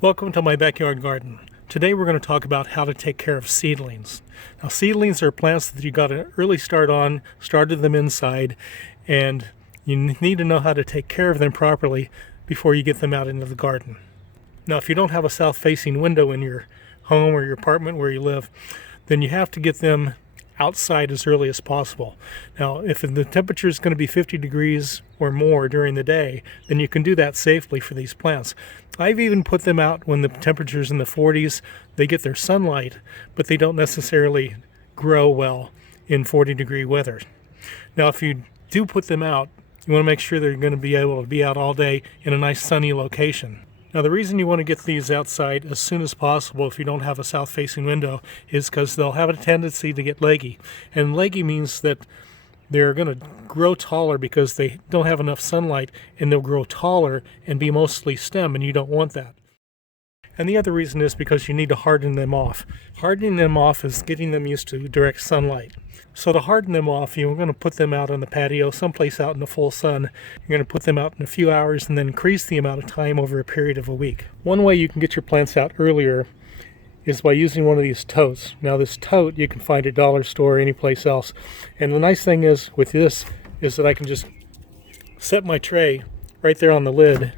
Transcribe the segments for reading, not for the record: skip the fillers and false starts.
Welcome to my backyard garden. Today we're going to talk about how to take care of seedlings. Now seedlings are plants that you got an early start on, started them inside, and you need to know how to take care of them properly before you get them out into the garden. Now if you don't have a south-facing window in your home or your apartment where you live, then you have to get them outside as early as possible. Now if the temperature is going to be 50 degrees or more during the day, then you can do that safely for these plants. I've even put them out when the temperature's in the 40s. They get their sunlight, but they don't necessarily grow well in 40-degree weather. Now if you do put them out, you want to make sure they're going to be able to be out all day in a nice sunny location. Now the reason you want to get these outside as soon as possible if you don't have a south-facing window is because they'll have a tendency to get leggy. And leggy means that they're going to grow taller because they don't have enough sunlight, and they'll grow taller and be mostly stem, and you don't want that. And the other reason is because you need to harden them off. Hardening them off is getting them used to direct sunlight. So to harden them off, you're going to put them out on the patio, someplace out in the full sun. You're going to put them out in a few hours and then increase the amount of time over a period of a week. One way you can get your plants out earlier is by using one of these totes. Now this tote you can find at dollar store or any place else. And the nice thing is with this is that I can just set my tray right there on the lid,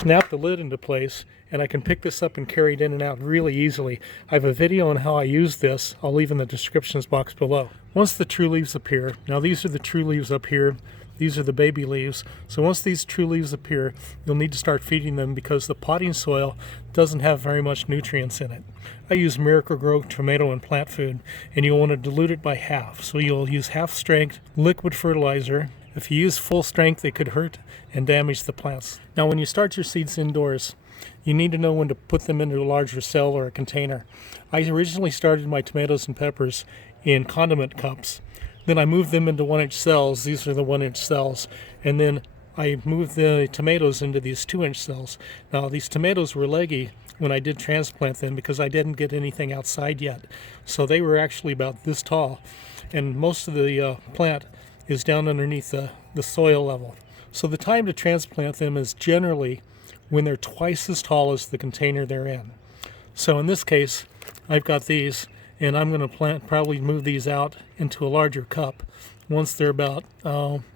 snap the lid into place, and I can pick this up and carry it in and out really easily. I have a video on how I use this. I'll leave in the descriptions box below. Once the true leaves appear, now these are the true leaves up here, these are the baby leaves. So once these true leaves appear, you'll need to start feeding them because the potting soil doesn't have very much nutrients in it. I use Miracle-Gro tomato and plant food, and you'll want to dilute it by half. So you'll use half strength liquid fertilizer. If you use full strength, it could hurt and damage the plants. Now when you start your seeds indoors, you need to know when to put them into a larger cell or a container. I originally started my tomatoes and peppers in condiment cups. Then I moved them into 1-inch cells. These are the 1-inch cells. And then I moved the tomatoes into these 2-inch cells. Now these tomatoes were leggy when I did transplant them because I didn't get anything outside yet. So they were actually about this tall. And most of the plant is down underneath the soil level. So the time to transplant them is generally when they're twice as tall as the container they're in. So in this case, I've got these, and I'm going to probably move these out into a larger cup once they're about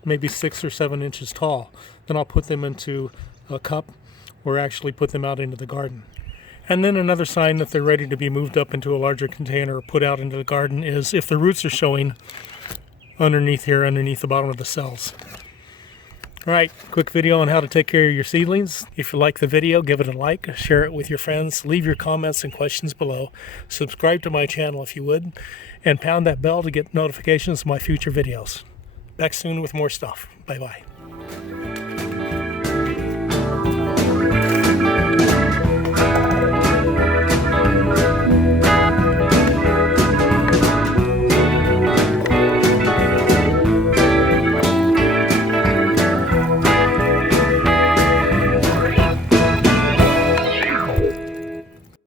maybe 6 or 7 inches tall. Then I'll put them into a cup or actually put them out into the garden. And then another sign that they're ready to be moved up into a larger container or put out into the garden is if the roots are showing underneath here, underneath the bottom of the cells. Alright, quick video on how to take care of your seedlings. If you like the video, give it a like, share it with your friends, leave your comments and questions below, subscribe to my channel if you would, and pound that bell to get notifications of my future videos. Back soon with more stuff. Bye-bye.